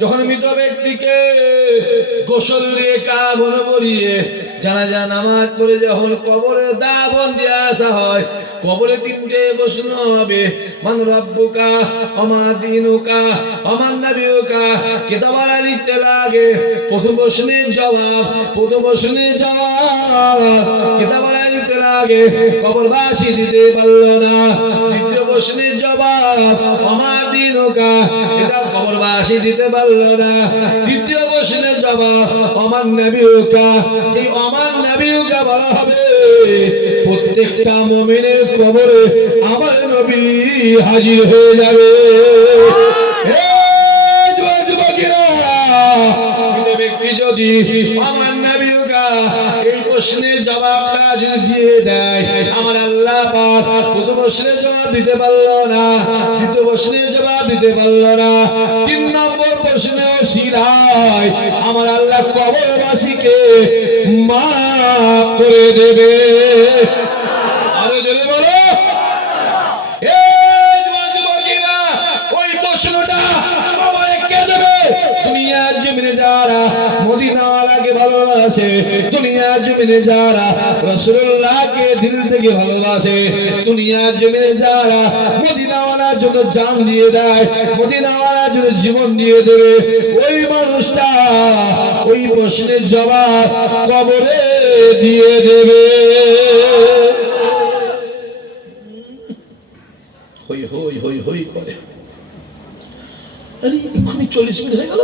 যখন মৃত ব্যক্তিকে গোসল দিয়ে কাবন পরিয়ে নামাজ পড়ে যখন কবরে দাবন দিয়ে আসা হয়, কবরে তিনটে প্রশ্ন হবে দিনুকা নবিউকা? কেতাবারা লিখতে লাগে, প্রথম প্রশ্নের জবাব, প্রথম প্রশ্নের জবাব কেতাবারা কবরবাসী দিতে পারল না। দ্বিতীয় প্রশ্নের জবাব কবরবাসী দিতে পারল না। তৃতীয় প্রশ্নের জবাব, অমান নবিউকা এই অমান নবিউকা বলা হবে, প্রত্যেকটা মুমিনের কবরে আমার নবী হাজির হয়ে যাবে। ব্যক্তি যদি আমার এই প্রশ্নের জবাবটা যদি দিয়ে দেয়, আমার আল্লাহ প্রথম প্রশ্নের জবাব দিতে পারল না, দ্বিতীয় প্রশ্নের জবাব দিতে পারল না, তিন নম্বর প্রশ্ন সিরায় আমার আল্লাহ কবরবাসীকে মা করে দেবে আরও জোরে বলো এ জোয়ান যুবকেরা, ওই প্রশ্নটা কবরে কে দেবে? দুনিয়ার জমিনে যারা মদিনাওয়ালাকে ভালোবাসে, দুনিয়ার জমিনে যারা রসুল্লাহকে দিল থেকে ভালোবাসে, দুনিয়ার জমিনে যারা মদিনাওয়ালার জন্য জান দিয়ে দেয়, মদিনাওয়ালার জন্য জীবন দিয়ে দেবে, ওই মানুষটা ওই প্রশ্নের জবাব কবরে দিয়ে দেবে। হই হই হই হই করে। আরে, এক্ষুনি চল্লিশ মিনিট হয়ে গেল?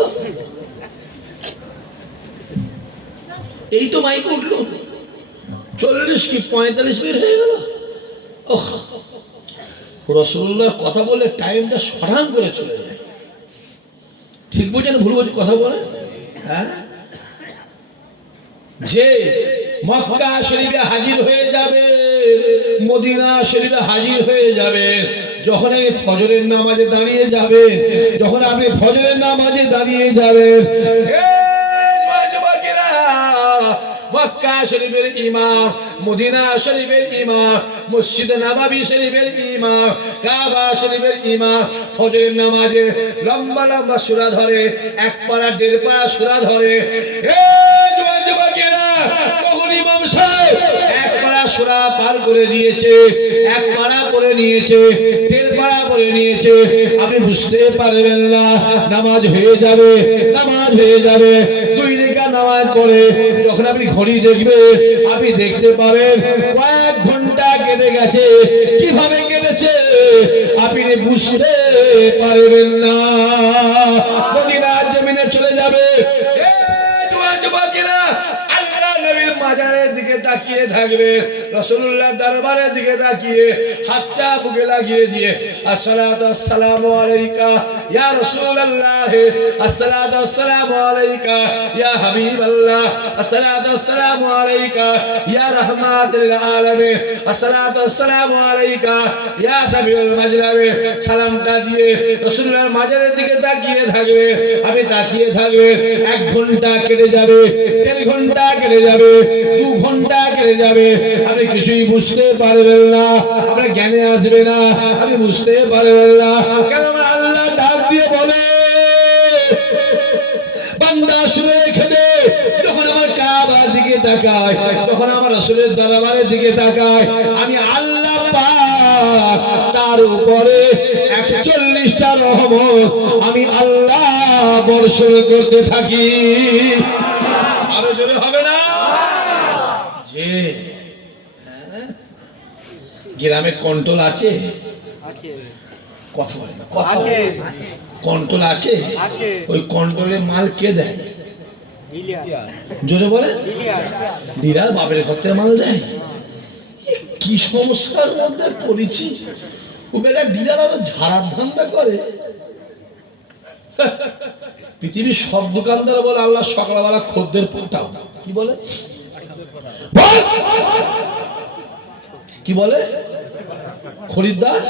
এই তো মাইক উঠল। চল্লিশ কি পঁয়তাল্লিশ মিনিট হয়ে গেল? ওহ রসুল্লাহ কথা বলে টাইমটা সরাং করে চলে যায়। ঠিক বোঝেন ভুল বোঝে কথা বলে? হ্যাঁ? যে মক্কা শরীফে হাজির হয়ে যাবে, মদিনা শরীফে হাজির হয়ে যাবে, যখন এই ফজরের নামাজে দাঁড়িয়ে যাবে, যখন আপনি ফজরের নামাজে দাঁড়িয়ে যাবেন শরীফের ইমাম, মদিনা শরীফের ইমাম, মসজিদ নবাবী শরীফের ইমাম, কাবা শরীফের ইমাম। ফজরের নামাজে লম্বা লম্বা সুরা ধরে, এক পাড়া, দেড় পাড়া সুরা ধরে। আপনি বুঝতে পারবেন না, নামাজ হয়ে যাবে, নামাজ হয়ে যাবে। দুই রেখা নামাজ পড়ে, যখন আপনি ঘড়ি দেখবে, আপনি দেখতে পাবেন কয়েক ঘণ্টা কেটে গেছে। কীভাবে কেটেছে? আপনি বুঝতে পারবেন না। মদিনার জমিনে চলে যাবে। নবীর মাজারের দিকে তাকিয়ে থাকবে, রসুল্লাহ দরবারের দিকে তাকিয়ে হাতটা বুকে লাগিয়ে দিয়ে, আসসালাতু আলাইকা, ইয়া রাসূলুল্লাহ, আসসালাতু আলাইকা, ইয়া হাবিবাল্লাহ, আসসালাতু আসসালামু আলাইকা, ইয়া রাহমাতুল আলামিন, আসসালাতু আলাইকা, ইয়া সাবিউল মাজলাবে সালামটা দিয়ে রাসূলুল্লাহর মাজারের দিকে তাকিয়ে থাকবে, আমি তাকিয়ে থাকবে, এক ঘণ্টা কেটে যাবে, দেড় ঘণ্টা কেটে যাবে, দু ঘণ্টা কেটে যাবে। আপনি কিছুই বুঝতে পারবেন না, আপনার জ্ঞানে আসবে না, আপনি বুঝতে পারবেন না। আল্লাহ ডাক দিয়ে বলে আমি আল্লাহ তার উপরে একচল্লিশটা রহমত আমি আল্লাহ বর্ষণ করতে থাকি আরও জোরে হবে না যে হ্যাঁ? গ্রামে কন্ট্রোল আছে? কথা বলে না আছে। কন্ট্রোল আছে? ওই কন্ট্রোলের মাল কে দেয়? জোরে বলে? দিদার বাপের ঘর মাল দেয়? কি সমস্যার মধ্যে পড়েছি ও বেলা দিদার আবার ঝাড়ার ধান্দা করে। পৃথিবীর সব দোকানদার বলে আল্লাহ সকালবেলা খদ্দের পাঠাও কি বল! কি বলে? খরিদ্দার?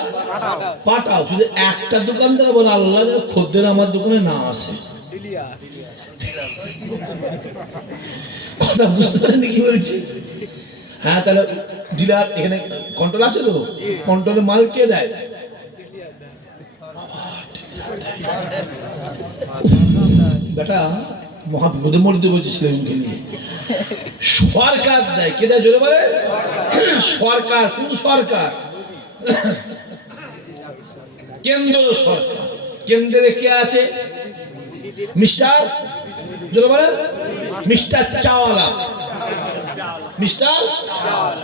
পাঠাও। শুধু একটা দোকানদার বলে আল্লাহ খদ্দের আমার দোকানে না আসে। কথা বুঝতে পারেন কি বলছি? হ্যাঁ তাহলে ডিলার, এখানে কন্ট্রোল আছে তো? কন্ট্রোলে মাল কে দেয়? বেটা মহাবিপদে মরিতে বলছে নিয়ে। সরকার দেয়। কে দেয় জোরে বলে? সরকার, কোন সরকার? কেন্দ্র সরকার। কেন্দ্রে কে আছে? মিস্টার? জোরে বলেন mister Chaiwala. Mister?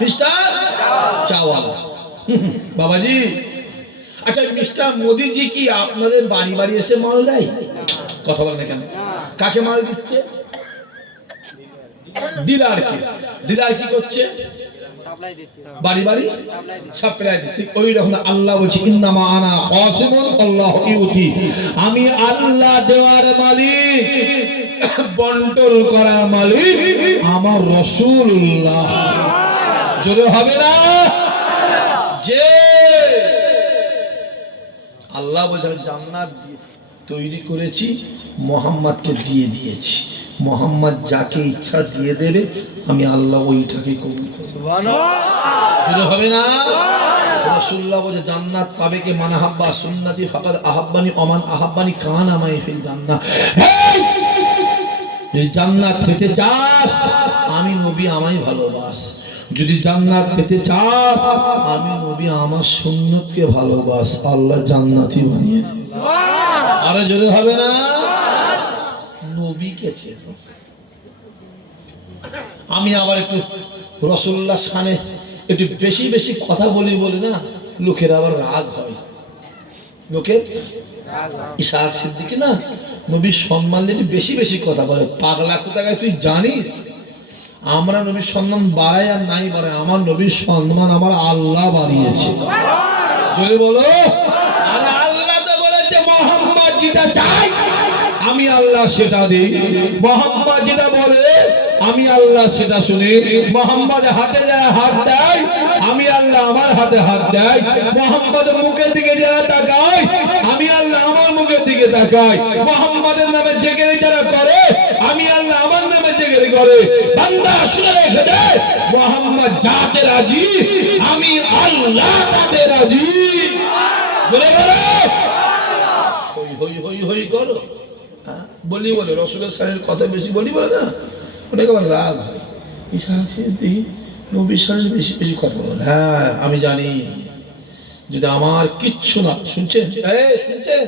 Mister Chaiwala. বাবাজি। আচ্ছা মিস্টার মোদিজি কি আপনাদের বাড়ি বাড়ি এসে মাল দেয়? কথা বলেন না কেন? কাকে মাল দিচ্ছে? ডিলারকে ডিলার কি করছে? বাড়ি বাড়ি? সাপ্লাই দিচ্ছে। ওই রকম আল্লাহ বলছে ইন্নামা আনা আল্লাহ ইউতি। আমি আল্লাহ দেওয়ার মালিক বন্টন করার মালিক আমার রাসূলুল্লাহ। জোরে হবে না? যে আল্লাহ বলছে আমি জান্নাত দিয়ে তৈরি করেছি মোহাম্মদকে দিয়ে দিয়েছি। মোহাম্মদ যাকে ইচ্ছা দিয়ে দেবে আমি আল্লাহ ওইটাকে কবুল হবে না? বলে জান্নাত পাবে কে? মান আহাব্বা সুন্নতি ফাকাদ আহাব্বানি ওমান আহাব্বানি কান আমায় ফিল জান্নাত যদি জান্নাত পেতে চাস আমি নবী আমায় ভালোবাস। যদি জান্নাত পেতে চাস আমি নবী আমার সুন্নতকে ভালোবাস। আল্লাহ জান্নাতি বানিয়ে আরে জোরে হবে না? নবীকে চেনো আমি আবার একটু রসুল্লাহ সানে একটু বেশি বেশি কথা বলি বলে না লোকের আবার রাগ হয়। লোকের ইসাহাক সিদ্দিকি না নবীর সম্মান যদি বেশি বেশি কথা বলে। পাগলা কোথায় তুই জানিস? আমরা নবীর সম্মান বাড়াই আর নাই বাড়াই আমার নবীর সম্মান আমার আল্লাহ বাড়িয়েছে। বলো। আল্লাহ তো বলেছে মোহাম্মদ যেটা চাই, আমি আল্লাহ সেটা দিই। মোহাম্মদ যেটা বলে, আমি আল্লাহ সেটা শুনি। মোহাম্মদ হাতে যায়, হাত দেয়, আমি আল্লাহ আমার হাতে হাত দেয়। মোহাম্মদ মুখের দিকে যারা তাকায়, আমি আল্লাহ আমার মুখের দিকে তাকাই। মোহাম্মদের নামে জেগেরে যারা করে, আমি আল্লাহ আমার নামে জেগেরে করে। বান্দা শুনে রেখে দে, মোহাম্মদ যাতে রাজি, আমি আল্লাহ তাতে রাজি। বলে গেল হই হই হই করো? বলি বলে, রসুলের সারের কথা বেশি বলি বলে না? ওটাকে আমার রাগ হয়। সিদ্ধি নবীর সারের বেশি বেশি কথা বলে। হ্যাঁ আমি জানি। যদি আমার কিচ্ছু না, শুনছেন? শুনছেন?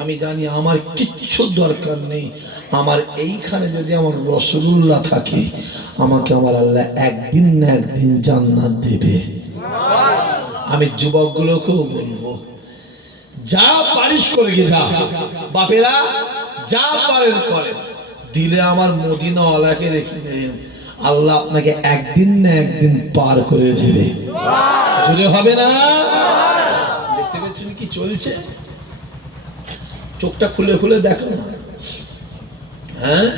আমি জানি আমার কিচ্ছু দরকার নেই। আমার এইখানে যদি আমার রসুল্লাহ থাকে, আমাকে আমার আল্লাহ একদিন না একদিন জান্নাত দেবে। আমি যুবকগুলোকেও বলব। যা পারিস করে গে যা। বাপেরা, যা পারেন করেন। দিলে আমার মদিনা ওয়ালাকে রেখে দেবেন আল্লাহ আপনাকে একদিন না একদিন পার করে দেবে। জোরে হবে না? দেখতে পাচ্ছেন কি চলছে? চোখটা খুলে খুলে দেখো না। হ্যাঁ?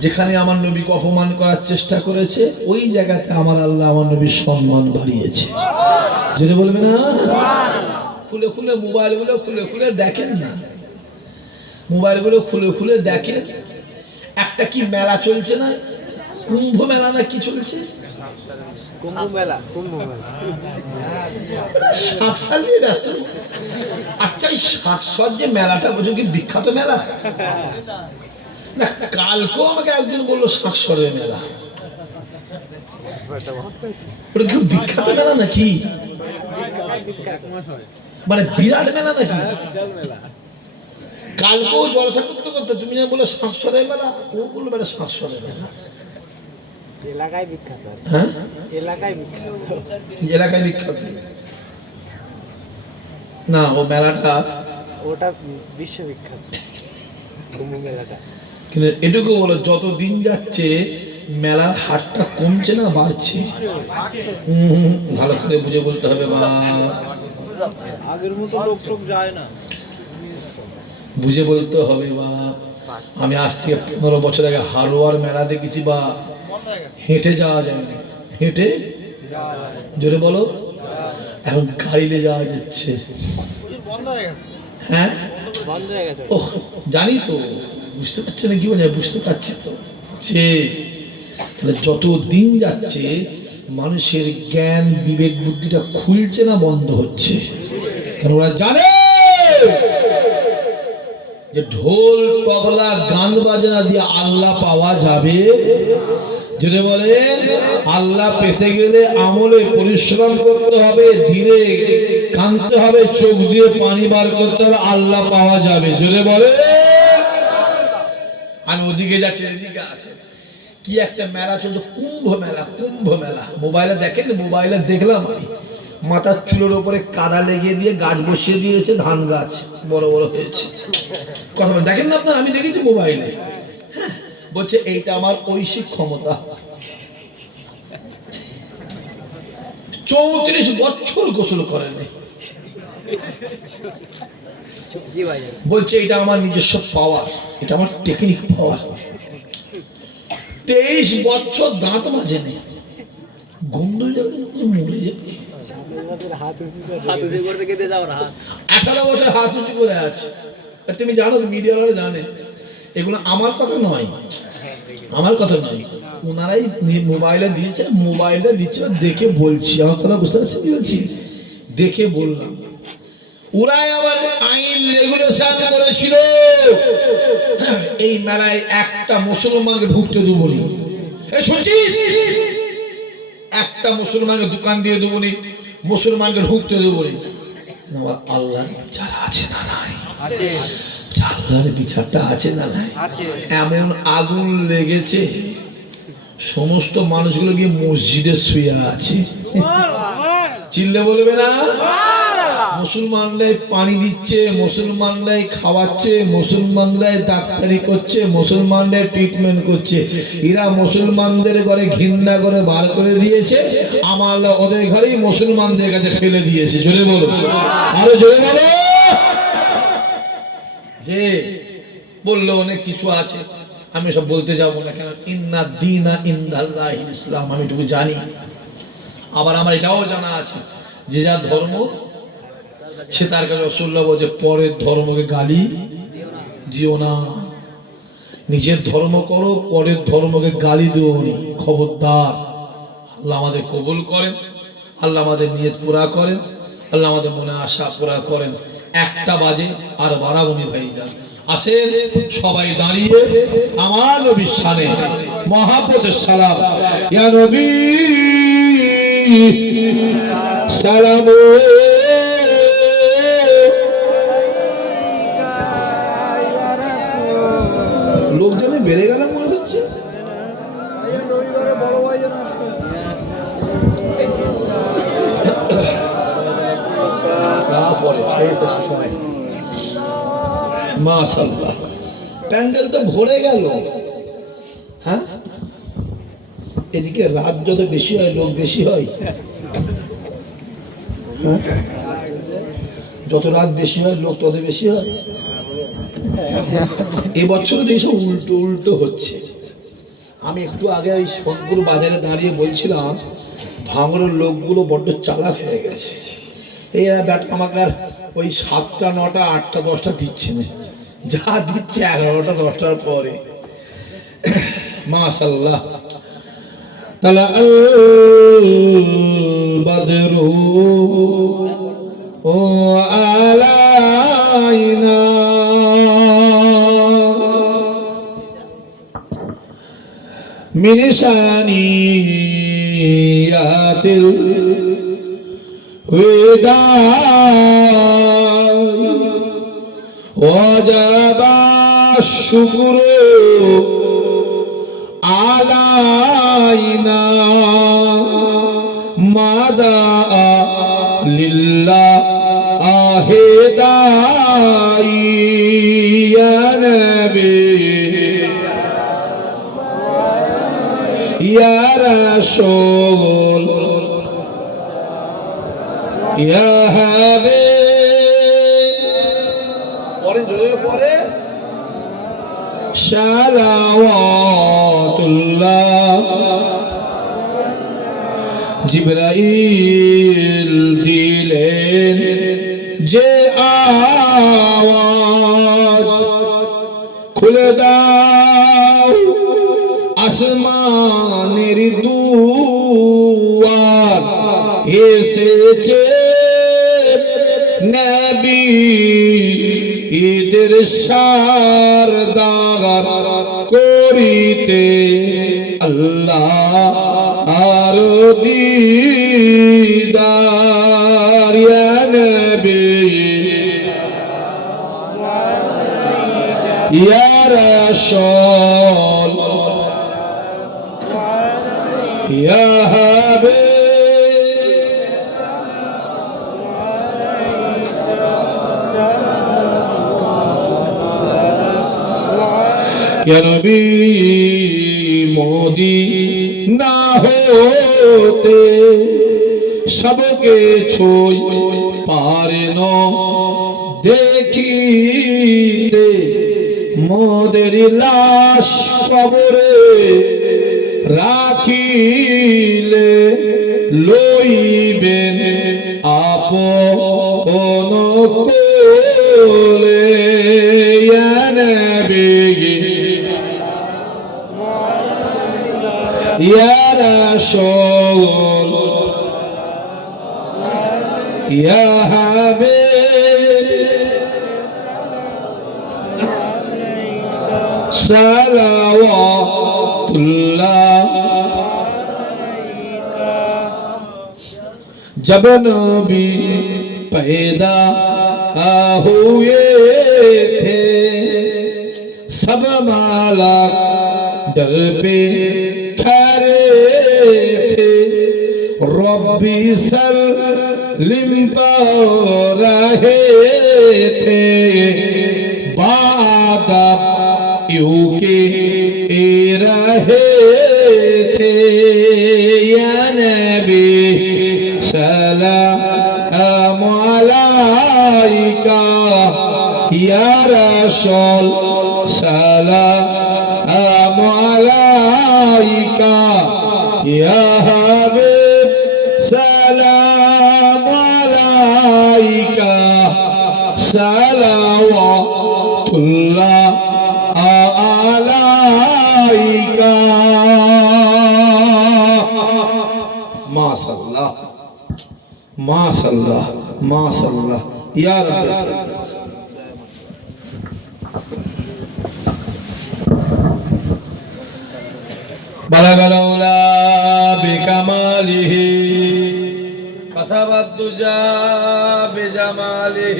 যেখানে আমার নবীকে অপমান করার চেষ্টা করেছে, ওই জায়গাতে আমার আল্লাহ আমার নবীর সম্মান বাড়িয়েছে। যদি বলবে না? খুলে খুলে মোবাইলগুলো খুলে খুলে দেখেন না। মোবাইলগুলো খুলে খুলে দেখেন। একটা কি মেলা চলছে না? কুম্ভ মেলা না কি চলছে? আচ্ছা এই যে মেলাটা কি বিখ্যাত মেলা? না কালকেও আমাকে একজন বলল শাকসরের মেলা। ওটা কি বিখ্যাত মেলা নাকি? মানে বিরাট মেলা নাকি? মেলা। কালকেও জলসা করতে করতে তুমি যা বলো শাকসরের মেলা ও বলল বেটা শাকসরের মেলা। এলাকায় বিখ্যাত। হ্যাঁ? এলাকায় বিখ্যাত। এলাকায় বিখ্যাত। না ও মেলাটা ওটা বিশ্ববিখ্যাত। মেলাটা। কিন্তু এটুকু বলো যত দিন যাচ্ছে মেলার হাটটা কমছে না বাড়ছে? ভালো করে বুঝে বলতে হবে বা আগের মতো লোক টোক যায় না। বুঝে বলতে হবে বা আমি আজ থেকে পনেরো বছর আগে হারোয়ার মেলা দেখেছি বা হেঁটে যাওয়া যায় না হেঁটে? জোরে বলো। এখন গাড়িতে যাওয়া যাচ্ছে। হ্যাঁ? বন্ধ হয়ে গেছে ওহ জানি তো। বুঝতে পারছি না কি বলে বুঝতে পারছি তো। সে তাহলে যত দিন যাচ্ছে মানুষের জ্ঞান, বিবেক, বুদ্ধিটা খুলছে না বন্ধ হচ্ছে। কারণ ওরা জানে যে ঢোল, তবলা, গান বাজনা দিয়ে আল্লাহ পাওয়া যাবে। যদি বলেন আল্লাহ পেতে গেলে আমলে পরিশ্রম করতে হবে, ধীরে কানতে হবে, চোখ দিয়ে পানি বার করতে হবে, আল্লাহ পাওয়া যাবে। যদি বলে, আমি ওদিকে যাচ্ছি, এদিকে আছে কি একটা মেলা চলছে কুম্ভ মেলা কুম্ভ মেলা। মোবাইলে দেখেন মোবাইলে দেখলাম আমি। মাথার চুলের ওপরে কাদা লেগে দিয়ে গাছ বসিয়ে দিয়েছে ধান গাছ বড় বড় হয়েছে। কথা বলেন দেখেন না আপনার? আমি দেখেছি মোবাইলে। হ্যাঁ, বলছে এইটা আমার ঐশিক ক্ষমতা। চৌত্রিশ বছর গোসল করেনি বলছে এটা আমার নিজস্ব পাওয়ার এটা আমার টেকনিক পাওয়ার তেইশ বছর দাঁত মাঝে নেই গন্ধ যাবে মরে এগারো বছর হাত উঁচু করে আছে। তুমি জানো মিডিয়ারা জানে এগুলো আমার কথা নয়। আমার কথা নয়। ওনারাই মোবাইলে দিয়েছে মোবাইলটা দিচ্ছে দেখে বলছি। আমার কথা বুঝতে পারছি বলছি? দেখে বললাম। ওরাই আবার আইন রেগুলেশন করেছিল। এই মেলায় একটা মুসলমানকে ঢুকতে দেবো নি শুনছিস? একটা মুসলমানকে দোকান দিয়ে দেবো নি মুসলমানকে ঢুকতে দেবো নি আমার আল্লাহ যারা আছে না নাই? আছে। আল্লাহর বিচারটা আছে না নাই? এমন আগুন লেগেছে সমস্ত মানুষগুলো গিয়ে মসজিদে শুয়ে আছে। চিল্লে বলবে না? মুসলমানরাই পানি দিচ্ছে, মুসলমানরাই খাওয়াচ্ছে, মুসলমানরাই ডাক্তারি করছে, মুসলমানরাই ট্রিটমেন্ট করছে। এরা মুসলমানদের ঘরে ঘৃণা করে বার করে দিয়েছে, আমার ওদের ঘরেই মুসলমানদের কাছে ফেলে দিয়েছে। জোরে বলো। আরও জোরে বলো। যে বলল অনেক কিছু আছে, আমি সব বলতে যাব না কেন? ইন্না দিনা ইন্দাল্লাহ ইসলাম, আমি এটুকু জানি। আবার আমার এটাও জানা আছে, যে যা ধর্ম সে তার কাছে রসুল্লাহ বলছে পরের ধর্মকে গালি দিও না। নিজের ধর্ম করো, পরের ধর্মকে গালি দিও নি। খবরদার। আল্লাহ আমাদের কবুল করেন। আল্লাহ আমাদের নিয়ত পুরা করেন। আল্লাহ আমাদের মনে আশা পুরা করেন। একটা বাজে আর বারাবনি ভাই যান আসেন সবাই দাঁড়িয়ে আমার নবীর সানে মহাপদের সালাম। ইয়া নবী, সালাম মাশাল্লাহ প্যান্ডেল তো ভরে গেল। হ্যাঁ? এদিকে রাত যত বেশি হয়, লোক বেশি হয়। হ্যাঁ? যত রাত বেশি হয়, লোক তত বেশি হয়। এবছর দেখি সব উল্টো উল্টো হচ্ছে। আমি একটু আগে ওই সোনপুর বাজারে দাঁড়িয়ে বলছিলাম, ভাঙড়ের লোকগুলো বড্ড চালাক হয়ে গেছে। এরা ব্যাট আমাকে ওই সাতটা, নটা, আটটা, দশটা দিচ্ছে না। যা দিচ্ছে এগারোটা দশটার পরে। মাশাল্লাহ তাহলে বদরু ও আলাইনা। মিনিসানি ইয়াতিল বেদা وجب الشكر علينا ماذا لله داعي يا نبي يا رسول সালাওয়াতুল্লাহ জিবরাইল দিলেন যে আওয়াজ খুলে দাও আসমানের দু এসেছে নবী। ঈদের সারদার করিতে আল্লাহ আর দিদারিয়ান ইয়া নবী। নবী মোদি না হতে সবকে ছুই পারে ন। দেখিতে মোদের লাশ কবরে রাখিলে يا رسول يا حبيب صلوات الله جب نبی پیدا ہوئے تھے، سب مالا ڈر پہ ٹھہرے تھے ربی سل لمبا رہے تھے باد یوں کے اے رہے تھے یا نبی سلام علیکہ یا رسول ইয়া রাব্বি সাল্লাল্লাহু بلغ الأولى بكماله كسب الدجى بجماله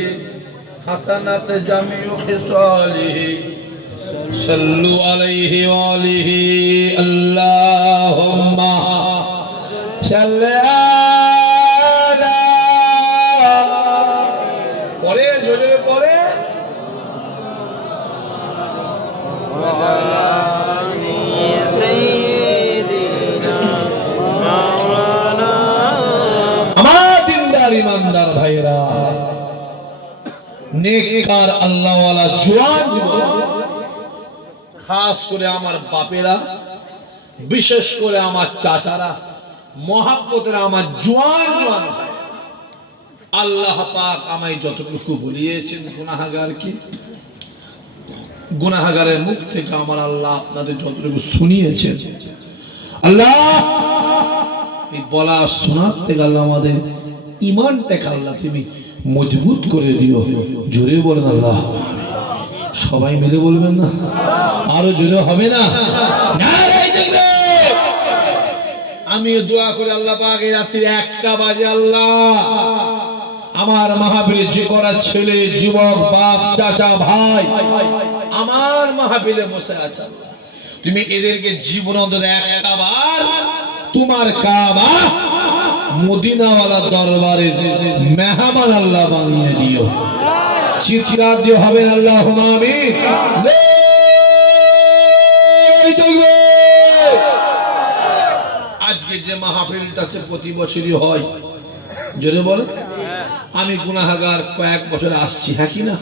حسنت جميع خصاله صلوا عليه وآله اللهم صل নেককার আল্লাহওয়ালা জোয়ান খাস করে আমার বাপেরা, বিশেষ করে আমার চাচারা, মহাব্বতের আমার জোয়ান জোয়ান আল্লাহ পাক আমায় যতটুকু গুনাহাগার কি? গুনাহাগারের মুখ থেকে আমার আল্লাহ আপনাদের যতটুকু শুনিয়েছেন। আল্লাহ বলা শোনার থেকে আল্লাহ আমাদের ইমানটাকে আল্লাহ তুমি মজবুত করে দিও। জোরে বলেন আল্লাহ। সবাই মিলে বলবেন না? আরও জোরে হবে না? আমিও দোয়া করে আল্লাহ পাক এই রাত্রি একটা বাজে আল্লাহ। আমার মাহাবীরের যে করা ছেলে, যুবক, বাপ, চাচা, ভাই, আমার মাহাবীরে বসে আছে তুমি এদেরকে জীবন অন্তত একটা বার তোমার কাবা মদিনাওয়ালা দরবারে মেহমান আল্লাহ বানিয়ে দিও। চিৎকার দিয়ে হবে আল্লাহ আমি আজকে যে মাহফিলটা প্রতি বছরই হয়, জোরে বলে। আমি গুনাহাগার কয়েক বছর আসছি হ্যাঁ কি না?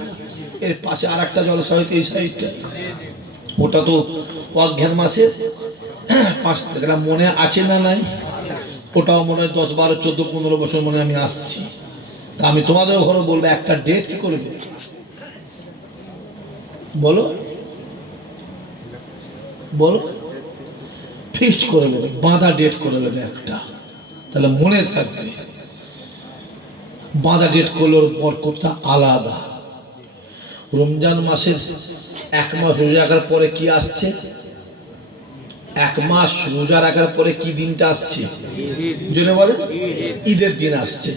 এর পাশে আর একটা জলসা হয়তো এই সাইডটা। ওটা তো অজ্ঞান মাসের। পাঁচ মনে আছে না নাই? ওটাও মনে হয় দশ, বারো, চোদ্দ, পনেরো বছর মনে আমি আসছি। তা আমি তোমাদের ঘরে বলব, একটা ডেট কি করে? বলো। বলো। ফিক্সড করে নেবে বাঁধা ডেট করে নেবে একটা। তাহলে মনে থাকবে, বাঁধা ডেট করলে করলোর বরকতটা আলাদা। রমজান মাসের এক মাস রোজা পরে কি আসছে? এক মাস রোজা রাখার পরে কি দিনটা আসছে? জেনে বলেন ঈদের দিন আসছে।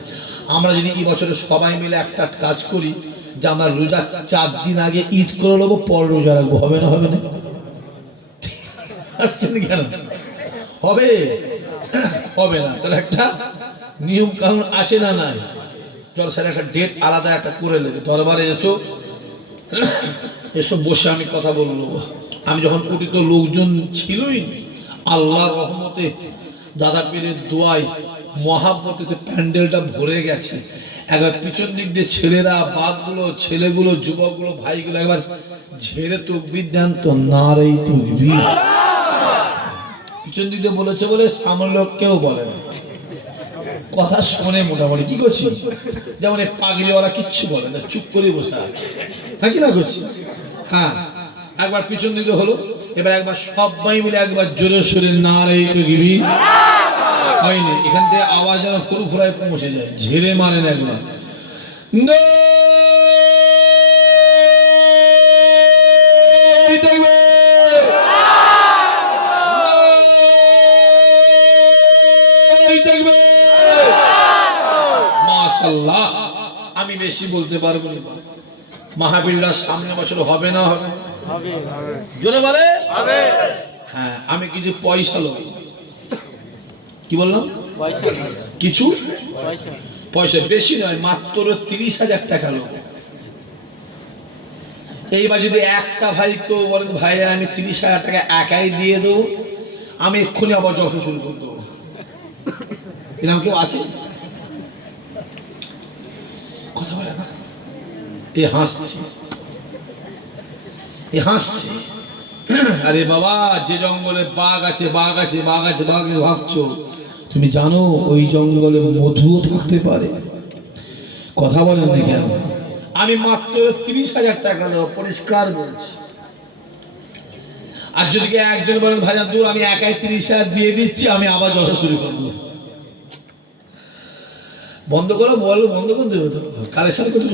আমরা যদি এই বছরে সবাই মিলে একটা কাজ করি, যে আমরা রোজা চার দিন আগে ঈদ করে নেব, পর রোজা রাখব। হবে না হবে না? আসছেন কেন? হবে? হবে না। তাহলে একটা নিয়ম কানুন আছে না নাই? চল স্যার, একটা ডেট আলাদা একটা করে নেবে। দরবারে এসো। এসো বসে আমি কথা বলব। আমি যখন উঠি তো লোকজন ছিলই না। আল্লাহর রহমতে দাদা পীরের দোয়ায় মহাব্বতে প্যান্ডেলটা ভরে গেছে। একবার পিছন দিক দিয়ে ছেলেরা বাপগুলো ছেলেগুলো যুবকগুলো ভাইগুলো একবার ঝেড়ে তকবির দেন তো নারেই তকবির পিছন দিক দিয়ে বলেছে বলে সামনে লোক কেউ বলে না। কথা শুনে মোটামুটি কি করছি? যেমন এই পাগড়িওয়ালা কিচ্ছু বলে না, চুপ করে বসে আছে। থাকি না করছি? হ্যাঁ একবার পিছন দিকে হলো, এবার একবার সবাই মিলে একবার জোরে সোরে না হয়নি, এখান থেকে আওয়াজ যেন ফুরু ফুরায় পৌঁছে যায়, ঝেড়ে মারেন একবার। না বেশি বলতে পারব না। মাহাবীররা সামনে বছর হবে না হবে। জোরে বলে? হবে। হ্যাঁ আমি কিছু পয়সা লোক কি বললাম? পয়সা কিছু? পয়সা। পয়সা বেশি নয় মাত্র তিরিশ হাজার টাকা লোক এইবার যদি একটা ভাই কেউ বলেন ভাই আমি তিরিশ হাজার টাকা একাই দিয়ে দেবো। আমি এক্ষুনি আবার যশো শুরু করে দেবো। এরকম কেউ আছে কথা বলে না এ হাসছে। এ হাসছে। আরে বাবা, যে জঙ্গলে বাঘ আছে বাঘ আছে বাঘ আছে, বাঘ ভাবছ? তুমি জানো, ওই জঙ্গলে মধুও থাকতে পারে। কথা বলেন না কেন? আমি মাত্র তিরিশ হাজার টাকা দেবো পরিষ্কার বলছি। আর যদি একজন বলেন, ভাইজান দূর আমি একাই তিরিশ হাজার দিয়ে দিচ্ছি, আমি আবার যত শুরু করব বন্ধ করো বল বন্ধ করে দেবে তো। কালেকশন করতে